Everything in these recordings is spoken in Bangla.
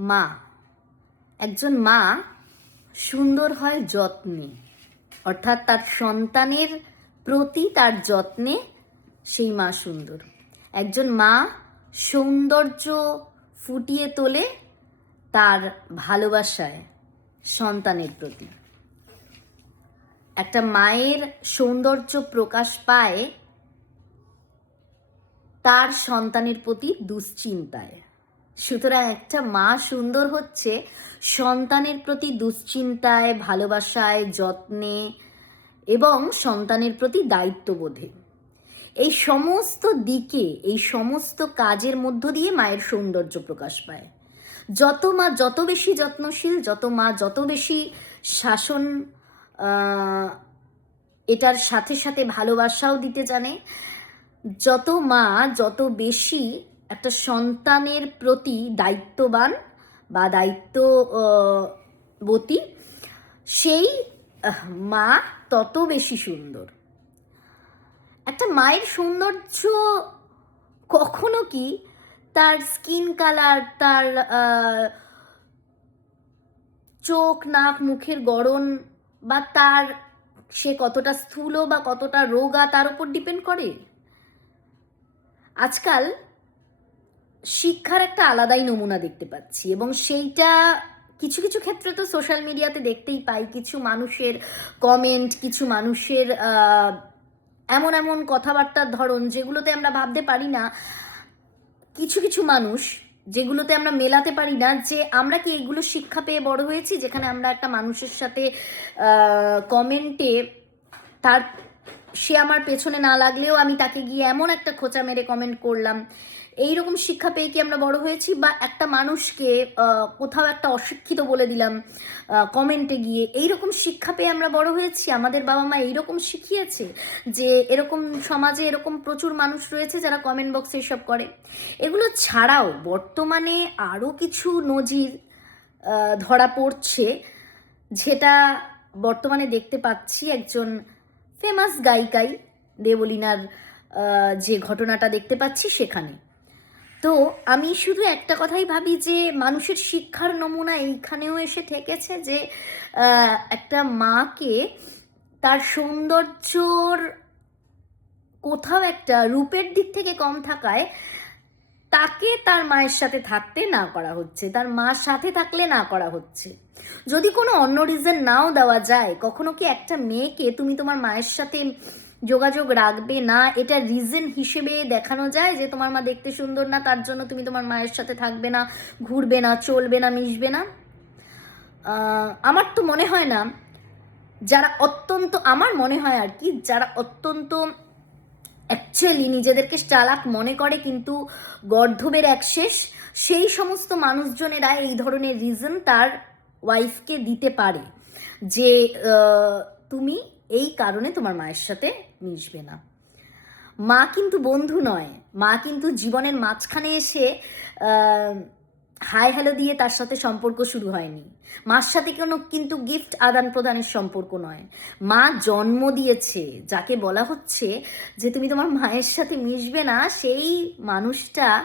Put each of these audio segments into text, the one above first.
মা। একজন মা সুন্দর হয় যত্নে। অর্থাৎ তার সন্তানের প্রতি তার যত্নে সেই মা সুন্দর। একজন মা সৌন্দর্য ফুটিয়ে তোলে তার ভালোবাসায় সন্তানের প্রতি। একটা মায়ের সৌন্দর্য প্রকাশ পায় তার সন্তানের প্রতি দুশ্চিন্তায়। সুতরাং একটা মা সুন্দর হচ্ছে, সন্তানের প্রতি দুশ্চিন্তায়, ভালোবাসায়, যত্নে এবং সন্তানের প্রতি দায়িত্ববোধে। এই সমস্ত দিকে, এই সমস্ত কাজের মধ্য দিয়ে মায়ের সৌন্দর্য প্রকাশ পায়। যত মা যত বেশি যত্নশীল, যত মা যত বেশি শাসন এটার সাথে সাথে ভালোবাসাও দিতে জানে, যত মা যত বেশি একটা সন্তানের প্রতি দায়িত্ববান বা দায়িত্ববতী সেই মা তত বেশি সুন্দর। একটা মায়ের সৌন্দর্য কখনো কি তার স্কিন কালার, তার চোখ, নাক, মুখের গড়ন বা তার সে কতটা স্থূল বা কতটা রোগা তার উপর ডিপেন্ড করে? আজকাল শিক্ষার একটা আলাদাই নমুনা দেখতে পাচ্ছি এবং সেইটা কিছু কিছু ক্ষেত্রে তো সোশ্যাল মিডিয়াতে দেখতেই পাই। কিছু মানুষের কমেন্ট কিছু মানুষের এমন এমন কথাবার্তার ধরন যেগুলোতে আমরা ভাবতে পারি না। কিছু কিছু মানুষ যেগুলোতে আমরা মেলাতে পারি না যে আমরা কি এগুলো শিক্ষা পেয়ে বড় হয়েছি? যেখানে আমরা একটা মানুষের সাথে কমেন্টে তার, সে আমার পেছনে না লাগলেও আমি তাকে গিয়ে এমন একটা খোঁচা মেরে কমেন্ট করলাম। এই রকম শিক্ষা পেয়ে কি আমরা বড় হয়েছি? বা একটা মানুষকে কোথাও একটা অশিক্ষিত বলে দিলাম কমেন্টে গিয়ে এই রকম শিক্ষা পেয়ে আমরা বড় হয়েছি? আমাদের বাবা মা এইরকম শিখিয়েছে যে এরকম সমাজে এরকম প্রচুর মানুষ রয়েছে যারা কমেন্ট বক্সে এসব করে। এগুলো ছাড়াও বর্তমানে আরও কিছু নজির ধরা পড়ছে, যেটা বর্তমানে দেখতে পাচ্ছি একজন ফেমাস গায়িকাই দেবলিনার যে ঘটনাটা দেখতে পাচ্ছি সেখানে। তো আমি শুধু একটা কথাই ভাবি যে মানুষের শিক্ষার নমুনা এইখানেও এসে ঠেকেছে যে একটা মাকে তার সৌন্দর্যর কোথাও একটা রূপের দিক থেকে কম থাকায় তাকে তার মায়ের সাথে থাকতে না করা হচ্ছে, তার মার সাথে থাকলে না করা হচ্ছে। যদি কোনো অন্য রিজন নাও দেওয়া যায়, কখনো কি একটা মেয়েকে তুমি তোমার মায়ের সাথে যোগাযোগ রাখবে না, এটা রিজন হিসেবে দেখানো যায় যে তোমার মা দেখতে সুন্দর না, তার জন্য তুমি তোমার মায়ের সাথে থাকবে না, ঘুরবে না, চলবে না, মিশবে না। আমার তো মনে হয় না, যারা অত্যন্ত, আমার মনে হয় আর কি, যারা অত্যন্ত অ্যাকচুয়ালি নিজেদেরকে চালাক মনে করে কিন্তু গর্ধবের এক শেষ, সেই সমস্ত মানুষজনেরা এই ধরনের রিজন তার ওয়াইফকে দিতে পারে যে তুমি এই কারণে তোমার মায়ের সাথে মিশবে না। মা কিন্তু বন্ধু নয়। মা কিন্তু জীবনের মাঝখানে এসে হাই হ্যালো দিয়ে তার সাথে সম্পর্ক শুরু হয়নি। মার সাথে কোনো কিন্তু গিফট আদান প্রদানের সম্পর্ক নয়। মা জন্ম দিয়েছে, যাকে বলা হচ্ছে যে তুমি তোমার মায়ের সাথে মিশবে না, সেই মানুষটা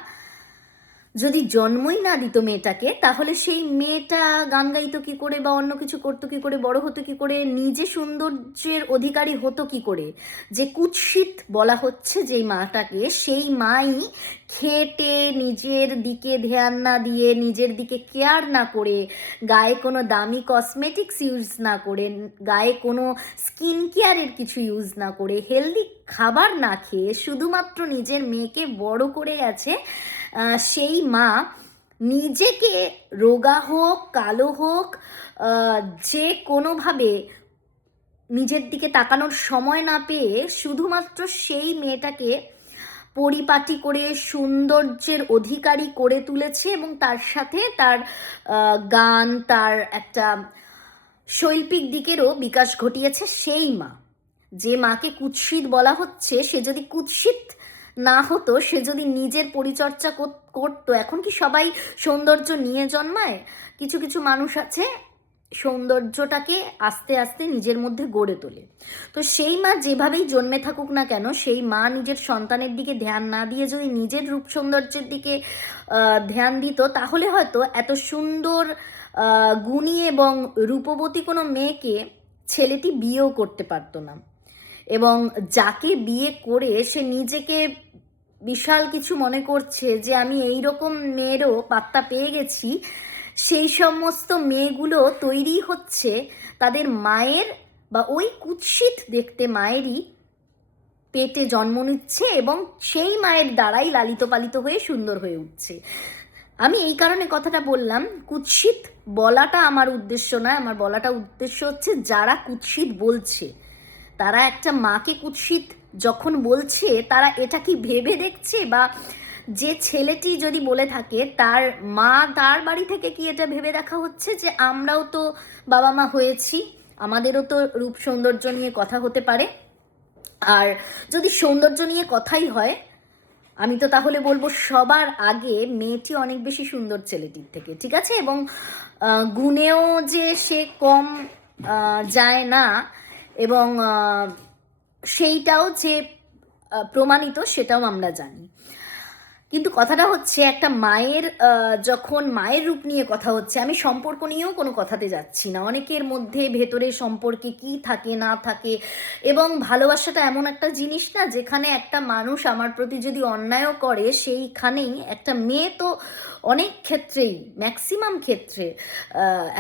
যদি জন্মই না দিত মেয়েটাকে তাহলে সেই মেয়েটা গান গাইতো কি করে বা অন্য কিছু করতো কি করে বড় হতো কি করে নিজে সৌন্দর্যের অধিকারী হতো কি করে? যে কুৎসিত বলা হচ্ছে যেই মাটাকে সেই মাই খেটে নিজের দিকে ধ্যান না দিয়ে নিজের দিকে কেয়ার না করে গায়ে কোনো দামি কসমেটিক্স ইউজ না করে গায়ে কোনো স্কিন কেয়ারের কিছু ইউজ না করে হেলদি খাবার না খেয়ে শুধুমাত্র নিজের মেয়েকে বড় করে আহ, সেই মা নিজেকে রোগা হোক, কালো হোক যে কোনোভাবে নিজের দিকে তাকানোর সময় না পেয়ে শুধুমাত্র সেই মেয়েটাকে পরিপাটি করে, সৌন্দর্যের অধিকারী করে তুলেছে এবং তার সাথে তার গান, তার একটা শৈল্পিক দিকেরও বিকাশ ঘটিয়েছে সেই মা। যে মাকে কুৎসিত বলা হচ্ছে, সে যদি কুৎসিত না হতো, সে যদি নিজের পরিচর্যা করতো, এখন কি সবাই সৌন্দর্য নিয়ে জন্মায়? কিছু কিছু মানুষ আছে সৌন্দর্যটাকে আস্তে আস্তে নিজের মধ্যে গড়ে তোলে। তো সেই মা যেভাবেই জন্মে থাকুক না কেন, সেই মা নিজের সন্তানের দিকে ধ্যান না দিয়ে যদি নিজের রূপ সৌন্দর্যের দিকে ধ্যান দিত, তাহলে হয়তো এত সুন্দর গুণী এবং রূপবতী কোনো মেয়েকে ছেলেটি বিয়েও করতে পারতো না। এবং যাকে বিয়ে করে সে নিজেকে বিশাল কিছু মনে করছে যে আমি এই রকম মেয়েরও পাত্তা পেয়ে গেছি। সেই সমস্ত মেয়েগুলো তৈরি হচ্ছে তাদের মায়ের বা ওই কুৎসিত দেখতে মায়েরই পেটে জন্ম নিচ্ছে এবং সেই মায়ের দ্বারাই লালিত পালিত হয়ে সুন্দর হয়ে উঠছে। আমি এই কারণে কথাটা বললাম, কুৎসিত বলাটা আমার উদ্দেশ্য নয়, আমার বলাটা উদ্দেশ্য হচ্ছে যারা কুৎসিত বলছে, তারা একটা মাকে কুৎসিত যখন বলছে, তারা এটা কি ভেবে দেখছে? বা যে ছেলেটি যদি বলে থাকে, তার মা তার বাড়ি থেকে কি এটা ভেবে দেখা হচ্ছে যে আমরাও তো বাবা মা হয়েছি? আমাদেরও তো রূপ সৌন্দর্য নিয়ে কথা হতে পারে। আর যদি সৌন্দর্য নিয়ে কথাই হয়, আমি তো তাহলে বলব সবার আগে মেয়েটি অনেক বেশি সুন্দর ছেলেটির থেকে, ঠিক আছে? এবং গুণেও যে সে কম যায় না, এবং সেইটাও যে প্রমাণিত সেটাও আমরা জানি। কিন্তু কথাটা হচ্ছে, একটা মায়ের যখন মায়ের রূপ নিয়ে কথা হচ্ছে, আমি সম্পর্ক নিয়েও কোনো কথাতে যাচ্ছি না। অনেকের মধ্যে ভেতরে সম্পর্কে কি থাকে, না থাকে, এবং ভালোবাসাটা এমন একটা জিনিস না, যেখানে একটা মানুষ আমার প্রতি যদি অন্যায়ও করে, সেইখানেই একটা মেয়ে তো অনেক ক্ষেত্রেই ম্যাক্সিমাম ক্ষেত্রে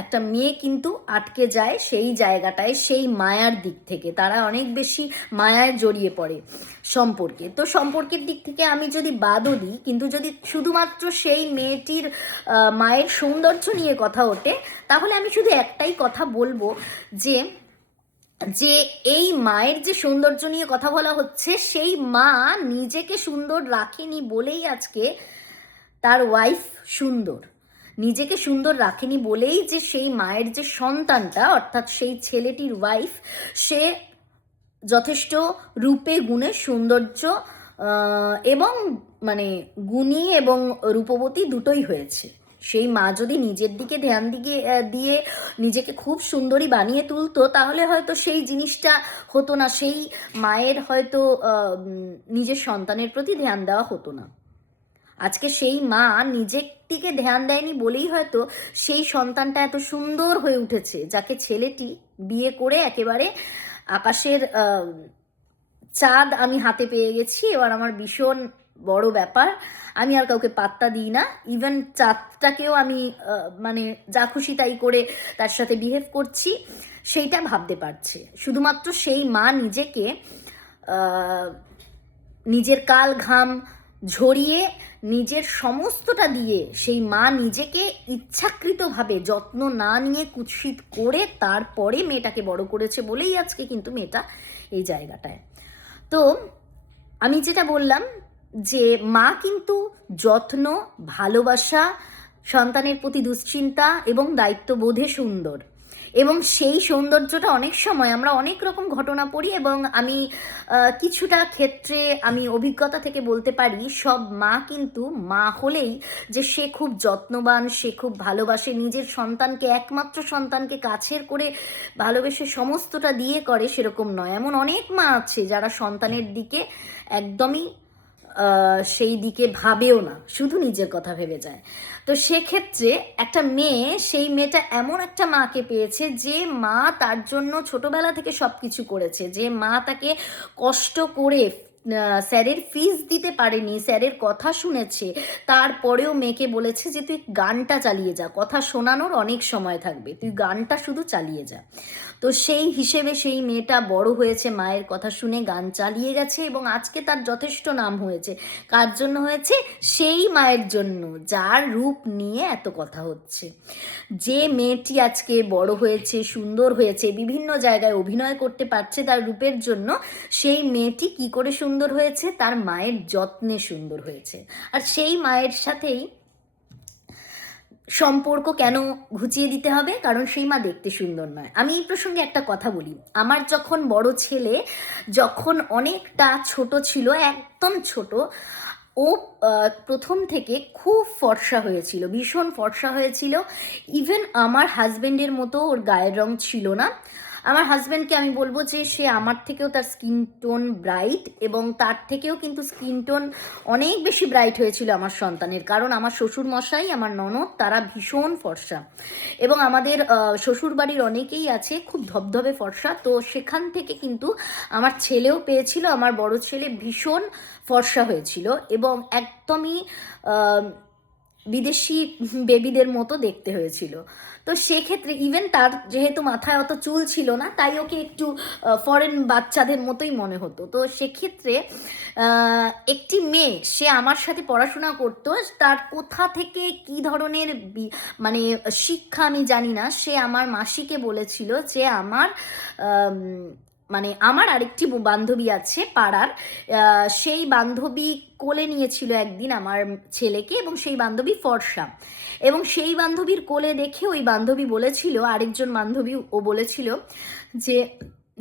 একটা মেয়ে কিন্তু আটকে যায় সেই জায়গাটায়, সেই মায়ার দিক থেকে। তারা অনেক বেশি মায়ায় জড়িয়ে পড়ে সম্পর্কে। তো সম্পর্কের দিক থেকে আমি যদি বাদও দিই, কিন্তু যদি শুধুমাত্র সেই মেয়েটির মায়ের সৌন্দর্য নিয়ে কথা ওঠে, তাহলে আমি শুধু একটাই কথা বলব যে যে এই মায়ের যে সৌন্দর্য নিয়ে কথা বলা হচ্ছে, সেই মা নিজেকে সুন্দর রাখেনি বলেই আজকে তার ওয়াইফ সুন্দর। নিজেকে সুন্দর রাখেনি বলেই যে সেই মায়ের যে সন্তানটা, অর্থাৎ সেই ছেলেটির ওয়াইফ সে যথেষ্ট রূপে, গুণে, সৌন্দর্য এবং মানে গুণী এবং রূপবতী দুটোই হয়েছে। সেই মা যদি নিজের দিকে ধ্যান দিকে দিয়ে নিজেকে খুব সুন্দরী বানিয়ে তুলতো, তাহলে হয়তো সেই জিনিসটা হতো না। সেই মায়ের হয়তো নিজের সন্তানের প্রতি ধ্যান দেওয়া হতো না। আজকে সেই মা নিজের দিকে ধ্যান দেয়নি বলেই হয়তো সেই সন্তানটা এত সুন্দর হয়ে উঠেছে, যাকে ছেলেটি বিয়ে করে একেবারে আকাশের চাঁদ আমি হাতে পেয়ে গেছি, এবার আমার ভীষণ বড় ব্যাপার। আমি আর কাউকে পাত্তা দিই না। ইভেন চাঁদটাকেও আমি মানে যা খুশি তাই করে তার সাথে বিহেভ করছি, সেইটা ভাবতে পারছে। শুধুমাত্র সেই মা নিজেকে নিজের কাল ঘাম ঝরিয়ে নিজের সমস্তটা দিয়ে সেই মা নিজেকে ইচ্ছাকৃতভাবে যত্ন না নিয়ে কুৎসিত করে তারপরে মেয়েটাকে বড় করেছে বলেই আজকে কিন্তু মেয়েটা এই জায়গাটায়। তো আমি যেটা বললাম যে মা কিন্তু যত্ন, ভালোবাসা, সন্তানের প্রতি দুশ্চিন্তা এবং দায়িত্ববোধে সুন্দর। এবং সেই সৌন্দর্যটা অনেক সময় আমরা অনেক রকম ঘটনা পড়ি এবং আমি কিছুটা ক্ষেত্রে আমি অভিজ্ঞতা থেকে বলতে পারি, সব মা কিন্তু মা হলেই যে সে খুব যত্নবান, সে খুব ভালোবাসে, নিজের সন্তানকে, একমাত্র সন্তানকে কাছের করে ভালোবেসে সমস্তটা দিয়ে করে সেরকম নয়। এমন অনেক মা আছে যারা সন্তানের দিকে একদমই সেই দিকে ভাবেও না, শুধু নিজের কথা ভেবে যায়। তো সেক্ষেত্রে একটা মেয়ে, সেই মেয়েটা এমন একটা মাকে পেয়েছে যে মা তার জন্য ছোটবেলা থেকে সব কিছু করেছে, যে মা তাকে কষ্ট করে স্যারের ফিস দিতে পারেনি, স্যারের কথা শুনেছে। তারপরেও মেয়েকে বলেছে যে, তুই গানটা চালিয়ে যা, কথা শোনানোর অনেক সময় থাকবে, তুই গানটা শুধু চালিয়ে যা। তো সেই হিসেবে সেই মেয়েটা বড় হয়েছে, মায়ের কথা শুনে গান চালিয়ে গেছে এবং আজকে তার যথেষ্ট নাম হয়েছে। কার জন্য হয়েছে? সেই মায়ের জন্য, যার রূপ নিয়ে এত কথা হচ্ছে। যে মেয়েটি আজকে বড় হয়েছে, সুন্দর হয়েছে, বিভিন্ন জায়গায় অভিনয় করতে পারছে তার রূপের জন্য, সেই মেয়েটি কি করে সুন্দর হয়েছে, তার মায়ের যত্নে সুন্দর হয়েছে। আর সেই মায়ের সাথেই সম্পর্ক কেন ঘুচিয়ে দিতে হবে? কারণ সেই মা দেখতে সুন্দর নয়। আমি এই প্রসঙ্গে একটা কথা বলি। আমার যখন বড় ছেলে, যখন অনেকটা ছোট ছিল, একদম ছোট, ও প্রথম থেকে খুব ফর্সা হয়েছিল, ভীষণ ফর্সা হয়েছিল। ইভেন আমার হাজবেন্ডের মতো ওর গায়ের রং ছিল না। আমার হাজব্যান্ডকে আমি বলব যে সে আমার থেকেও তার স্কিন টোন ব্রাইট এবং তার থেকেও কিন্তু স্কিন টোন অনেক বেশি ব্রাইট হয়েছিল আমার সন্তানের। কারণ আমার শ্বশুর মশাই আমার ননদ, তারা ভীষণ ফর্সা। এবং আমাদের শ্বশুর বাড়ির অনেকেই আছে খুব ধবধবে ফর্সা। তো সেখান থেকে কিন্তু আমার ছেলেও পেয়েছিল, আমার বড় ছেলে ভীষণ ফর্সা হয়েছিল এবং একদমই বিদেশি বেবিদের মতো দেখতে হয়েছিল। তো সেক্ষেত্রে ইভেন তার যেহেতু মাথায় অত চুল ছিল না তাই ওকে একটু ফরেন বাচ্চাদের মতোই মনে হতো। তো সেক্ষেত্রে একটি মেয়ে সে আমার সাথে পড়াশোনা করতো তার কোথা থেকে কি ধরনের মানে শিক্ষা আমি জানি না সে আমার মাসিকে বলেছিল যে আমার আম, মানে আমার আরেকটি বান্ধবী আছে পাড়ার সেই বান্ধবী কোলে নিয়েছিল একদিন আমার ছেলেকে এবং সেই বান্ধবী ফর্সা। এবং সেই বান্ধবীর কোলে দেখে ওই বান্ধবী বলেছিল, আরেকজন বান্ধবী ও বলেছিল যে,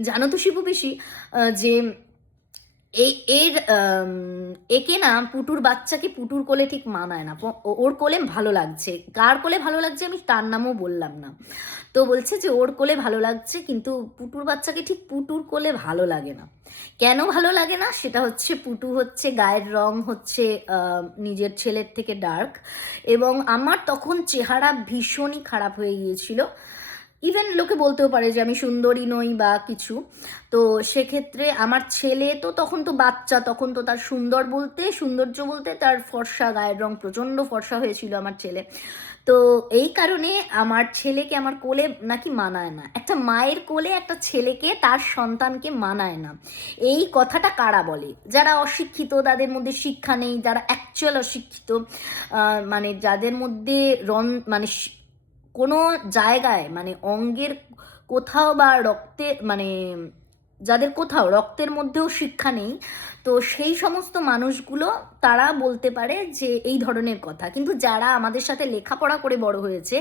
জানো তো শিবু পিসি যে এই এর একে না পুটুর বাচ্চাকে পুটুর কোলে ঠিক মানায় না। ওর কোলে ভালো লাগছে। কার কোলে ভালো লাগছে আমি তার নামও বললাম না। তো বলছে যে ওর কোলে ভালো লাগছে কিন্তু পুটুর বাচ্চাকে ঠিক পুটুর কোলে ভালো লাগে না। কেন ভালো লাগে না? সেটা হচ্ছে পুটু হচ্ছে গায়ের রং হচ্ছে নিজের ছেলের থেকে ডার্ক এবং আমার তখন চেহারা ভীষণই খারাপ হয়ে গিয়েছিল। ইভেন লোকে বলতেও পারে যে আমি সুন্দরী নই বা কিছু। তো সেক্ষেত্রে আমার ছেলে তো তখন তো বাচ্চা, তখন তো তার সুন্দর বলতে, সৌন্দর্য বলতে তার ফর্সা গায়ের রং, প্রচণ্ড ফর্সা হয়েছিল আমার ছেলে। তো এই কারণে আমার ছেলেকে আমার কোলে নাকি মানায় না। একটা মায়ের কোলে একটা ছেলেকে তার সন্তানকে মানায় না। এই কথাটা কারা বলে? যারা অশিক্ষিত, তাদের মধ্যে শিক্ষা নেই, যারা অ্যাকচুয়াল অশিক্ষিত মানে যাদের মধ্যে রন মানে কোনো জায়গায় মানে অঙ্গের কোথাও বা রক্তে মানে যাদের কোথাও, রক্তের মধ্যেও শিক্ষা নেই, তো সেই সমস্ত মানুষগুলো তারা বলতে পারে যে এই ধরনের কথা। কিন্তু যারা আমাদের সাথে লেখাপড়া করে বড় হয়েছে,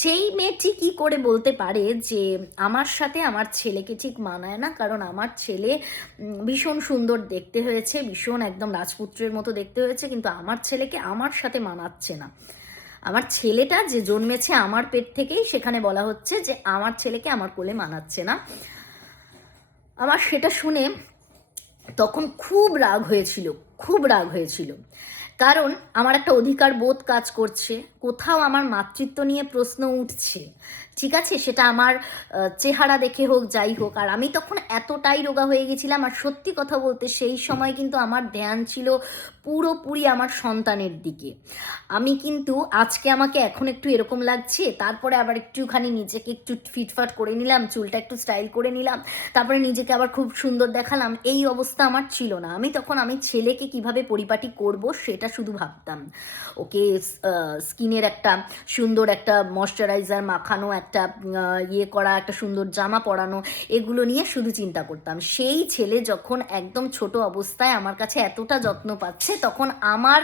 সেই মেয়েটি কি করে বলতে পারে যে আমার সাথে আমার ছেলেকে ঠিক মানায় না? কারণ আমার ছেলে ভীষণ সুন্দর দেখতে হয়েছে, ভীষণ একদম রাজপুত্রের মতো দেখতে হয়েছে, কিন্তু আমার ছেলেকে আমার সাথে মানাচ্ছে না। আমার ছেলেটা যে জন্মেছে আমার পেট থেকেই সেখানে বলা হচ্ছে যে আমার ছেলেকে আমার কোলে মানাচ্ছে না। আমার সেটা শুনে তখন খুব রাগ হয়েছিল, খুব রাগ হয়েছিল। কারণ আমার একটা অধিকার বোধ কাজ করছে, কোথাও আমার মাতৃত্ব নিয়ে প্রশ্ন উঠছে। ঠিক আছে, সেটা আমার চেহারা দেখে হোক, যাই হোক। আর আমি তখন এতটাই রোগা হয়ে গেছিলাম, আর সত্যি কথা বলতে সেই সময় কিন্তু আমার ধ্যান ছিল পুরোপুরি আমার সন্তানের দিকে। আমি কিন্তু আজকে আমাকে এখন একটু এরকম লাগছে, তারপরে আবার একটুখানি নিজেকে একটু ফিটফাট করে নিলাম, চুলটা একটু স্টাইল করে নিলাম, তারপরে নিজেকে আবার খুব সুন্দর দেখালাম, এই অবস্থা আমার ছিল না। আমি তখন, আমি ছেলেকে কীভাবে পরিপাটি করব সেটা শুধু ভাবতাম। ওকে স্কিনের একটা সুন্দর একটা ময়শ্চারাইজার মাখানো একটা ইয়ে করা, একটা সুন্দর জামা পরানো, এগুলো নিয়ে শুধু চিন্তা করতাম। সেই ছেলে যখন একদম ছোট অবস্থায় আমার কাছে এতটা যত্ন পাচ্ছে, তখন আমার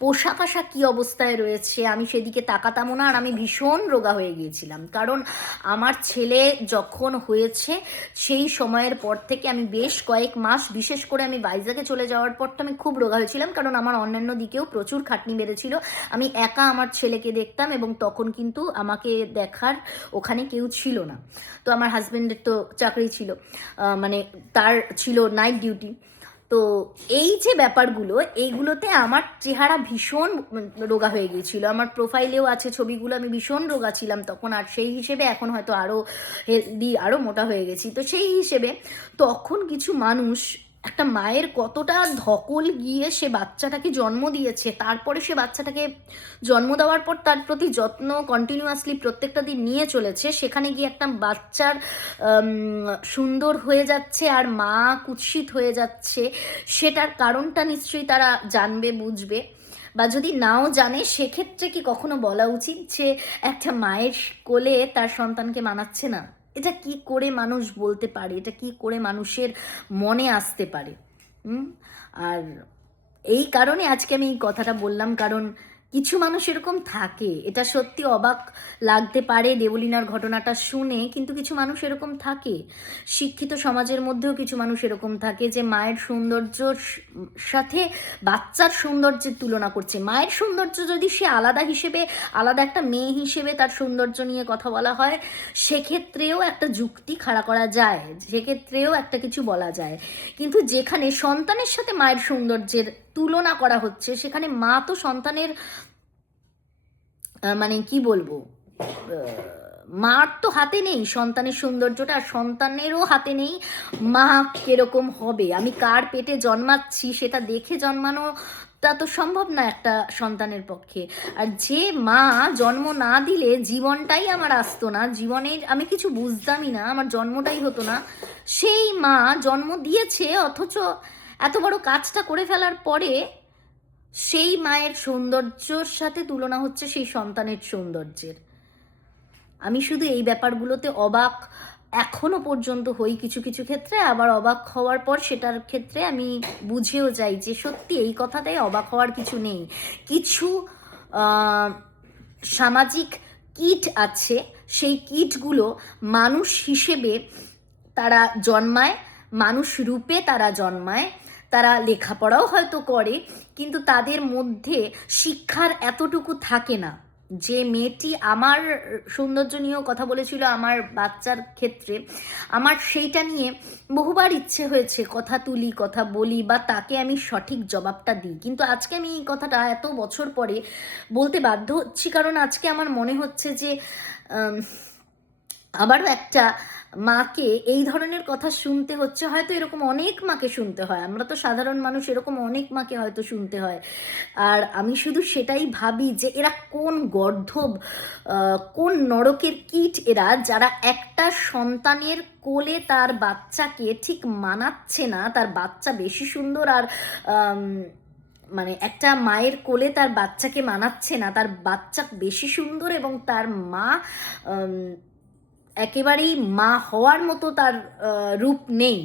পোশাক আশাক কী অবস্থায় রয়েছে, আমি সেদিকে তাকাতামও না, আর আমি ভীষণ রোগা হয়ে গিয়েছিলাম। কারণ আমার ছেলে যখন হয়েছে, সেই সময়ের পর থেকে আমি বেশ কয়েক মাস, বিশেষ করে আমি বাইজাকে চলে যাওয়ার পর তো আমি খুব রোগা হয়েছিলাম, কারণ আমার অন্যান্য দিকেও প্রচুর খাটনি বেড়েছিল। আমি একা আমার ছেলেকে দেখতাম এবং তখন কিন্তু আমাকে দেখার ওখানে কেউ ছিল না। তো আমার হাজব্যান্ডের তো চাকরি ছিল। মানে তার ছিল নাইট ডিউটি তো এই যে ব্যাপারগুলো এইগুলোতে আমার চেহারা ভীষণ রোগা হয়ে গিয়েছিল। আমার প্রোফাইলেও আছে ছবিগুলো, আমি ভীষণ রোগা ছিলাম তখন। আর সেই হিসেবে এখন হয়তো আরও হেলদি আরও মোটা হয়ে গেছি। তো সেই হিসেবে তখন কিছু মানুষ একটা মায়ের কতটা ধকল গিয়ে সে বাচ্চাটাকে জন্ম দিয়েছে, তারপরে সে বাচ্চাটাকে জন্ম দেওয়ার পর তার প্রতি যত্ন কন্টিনিউয়াসলি প্রত্যেকটা দিন নিয়ে চলেছে, সেখানে গিয়ে একটা বাচ্চার সুন্দর হয়ে যাচ্ছে আর মা কুৎসিত হয়ে যাচ্ছে, সেটার কারণটা নিশ্চয়ই তারা জানবে, বুঝবে। বা যদি নাও জানে, সেক্ষেত্রে কি কখনো বলা উচিত যে একটা মায়ের কোলে তার সন্তানকে মানাচ্ছে না? এটা কি করে মানুষ বলতে পারে? এটা কি করে মানুষের মনে আসতে পারে? আর এই কারণে আজকে আমি এই কথাটা বললাম, কারণ কিছু মানুষ এরকম থাকে, এটা সত্যি অবাক লাগতে পারে দেবলিনার ঘটনাটা শুনে, কিন্তু কিছু মানুষ এরকম থাকে। শিক্ষিত সমাজের মধ্যেও কিছু মানুষ এরকম থাকে যে মায়ের সৌন্দর্যর সাথে বাচ্চার সৌন্দর্যের তুলনা করছে। মায়ের সৌন্দর্য যদি সে আলাদা হিসেবে, আলাদা একটা মেয়ে হিসেবে তার সৌন্দর্য নিয়ে কথা বলা হয়, সেক্ষেত্রেও একটা যুক্তি খাড়া করা যায়, সেক্ষেত্রেও একটা কিছু বলা যায়। কিন্তু যেখানে সন্তানের সাথে মায়ের সৌন্দর্যের তুলনা করা হচ্ছে। সেখানে মা তো সন্তানের মানে কি বলব মার তো হাতে নেই সন্তানের সৌন্দর্যটা সন্তানেরও হাতে নেই মা কীরকম হবে। আমি কার পেটে জন্মাচ্ছি সেটা দেখে জন্মানো তা তো সম্ভব না একটা সন্তানের পক্ষে। আর যে মা জন্ম না দিলে জীবনটাই আমার আসতো না। জীবনের আমি কিছু বুঝতামই না, আমার জন্মটাই হতো না। সেই মা জন্ম দিয়েছে অথচ এত বড় কাজটা করে ফেলার পরে সেই মায়ের সৌন্দর্যর সাথে তুলনা হচ্ছে সেই সন্তানের সৌন্দর্যের। আমি শুধু এই ব্যাপারগুলোতে অবাক এখনও পর্যন্ত হই কিছু কিছু ক্ষেত্রে। আবার অবাক হওয়ার পর সেটার ক্ষেত্রে আমি বুঝেও যাই যে সত্যি এই কথাটাই অবাক হওয়ার কিছু নেই। কিছু সামাজিক কিট আছে। সেই কিটগুলো মানুষ হিসেবে তারা জন্মায়, মানুষ রূপে তারা জন্মায়। তারা লেখাপড়াও হয়তো করে, কিন্তু তাদের মধ্যে শিক্ষার এতটুকু থাকে না। যে মেয়েটি আমার সৌন্দর্য নিয়েও কথা বলেছিল আমার বাচ্চার ক্ষেত্রে, আমার সেইটা নিয়ে বহুবার ইচ্ছে হয়েছে কথা তুলি, কথা বলি বা তাকে আমি সঠিক জবাবটা দিই। কিন্তু আজকে আমি এই কথাটা এত বছর পরে বলতে বাধ্য হচ্ছি, কারণ আজকে আমার মনে হচ্ছে যে আবারও একটা মাকে এই ধরনের কথা শুনতে হচ্ছে, হয়তো এরকম অনেক মাকে শুনতে হয়। আমরা তো সাধারণ মানুষ, এরকম অনেক মাকে হয়তো শুনতে হয়। আর আমি শুধু সেটাই ভাবি যে এরা কোন গর্ধব কোন নরকের কীট এরা যারা একটা সন্তানের কোলে তার বাচ্চাকে ঠিক মানাচ্ছে না, তার বাচ্চা বেশি সুন্দর আর মানে একটা মায়ের কোলে তার বাচ্চাকে মানাচ্ছে না, তার বাচ্চা বেশি সুন্দর এবং তার মা একেবারেই মা হওয়ার মতো তার রূপ নেই।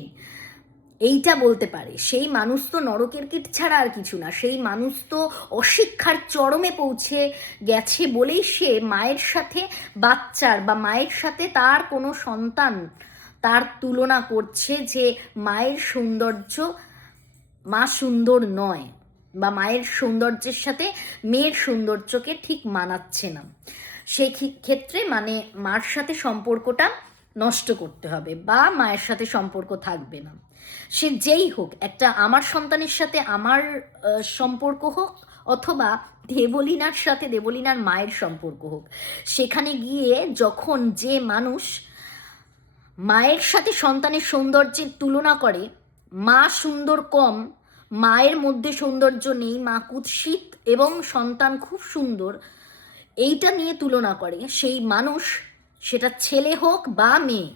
এইটা বলতে পারে, সেই মানুষ তো নরকের কীট ছাড়া আর কিছু না, সেই মানুষ তো অশিক্ষার চরমে পৌঁছে গেছে বলেই সে মায়ের সাথে বাচ্চার বা মায়ের সাথে তার কোনো সন্তান তার তুলনা করছে যে মায়ের সৌন্দর্য মা সুন্দর নয় বা মায়ের সৌন্দর্যের সাথে মেয়ের সৌন্দর্যকে ঠিক মানাচ্ছে না। সেই ক্ষেত্রে মানে মার সাথে সম্পর্কটা নষ্ট করতে হবে বা মায়ের সাথে সম্পর্ক থাকবে না। সে যেই হোক, একটা আমার সন্তানের সাথে আমার সম্পর্ক হোক অথবা দেবলিনার সাথে দেবলিনার মায়ের সম্পর্ক হোক, সেখানে গিয়ে যখন যে মানুষ মায়ের সাথে সন্তানের সৌন্দর্যের তুলনা করে, মা সুন্দর কম, মায়ের মধ্যে সৌন্দর্য নেই, মা কুৎসিত এবং সন্তান খুব সুন্দর এইটা নিয়ে তুলনা করে, সেই মানুষ, সেটা ছেলে হোক বা মেয়ে,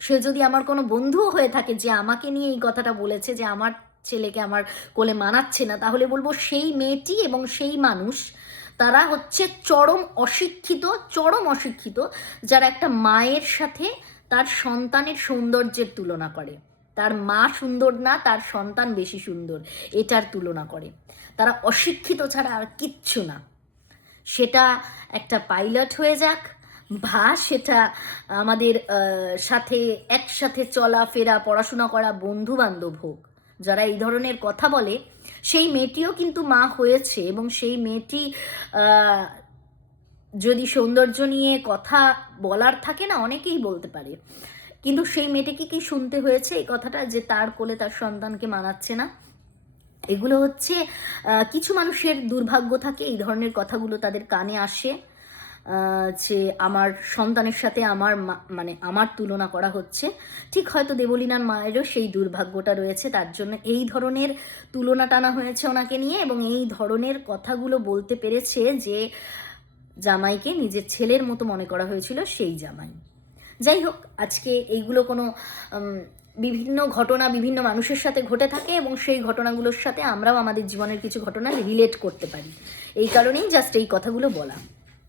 সে যদি আমার কোনো বন্ধুও হয়ে থাকে যে আমাকে নিয়ে এই কথাটা বলেছে যে আমার ছেলেকে আমার কোলে মানাচ্ছে না, তাহলে বলব সেই মেয়েটি এবং সেই মানুষ, তারা হচ্ছে চরম অশিক্ষিত চরম অশিক্ষিত, যারা একটা মায়ের সাথে তার সন্তানের সৌন্দর্যের তুলনা করে। তার মা সুন্দর না, তার সন্তান বেশি সুন্দর, এটার তুলনা করে। তারা অশিক্ষিত ছাড়া আর কিচ্ছু না। সেটা একটা পাইলট হয়ে যাক বা সেটা আমাদের সাথে, একসাথে চলাফেরা পড়াশোনা করা বন্ধু বান্ধব হোক, যারা এই ধরনের কথা বলে, সেই মেয়েটিও কিন্তু মা হয়েছে এবং সেই মেয়েটি যদি সৌন্দর্য নিয়ে কথা বলার থাকে না, অনেকেই বলতে পারে। কিন্তু সেই মেয়েটিকে কি শুনতে হয়েছে এই কথাটা যে তার কোলে তার সন্তানকে মানাচ্ছে না? এগুলো হচ্ছে কিছু মানুষের দুর্ভাগ্য থাকে, এই ধরনের কথাগুলো তাদের কানে আসে যে আমার সন্তানের সাথে আমার মানে আমার তুলনা করা হচ্ছে। ঠিক হয়তো দেবলীনার মায়েরও সেই দুর্ভাগ্যটা রয়েছে, তার জন্য এই ধরনের তুলনা টানা হয়েছে ওনাকে নিয়ে এবং এই ধরনের কথাগুলো বলতে পেরেছে যে জামাইকে নিজের ছেলের মতো মনে করা হয়েছিল সেই জামাই। যাই হোক, আজকে এইগুলো কোনো বিভিন্ন ঘটনা বিভিন্ন মানুষের সাথে ঘটে থাকে এবং সেই ঘটনাগুলোর সাথে আমরাও আমাদের জীবনের কিছু ঘটনা রিলেট করতে পারি। এই কারণেই জাস্ট এই কথাগুলো বলা।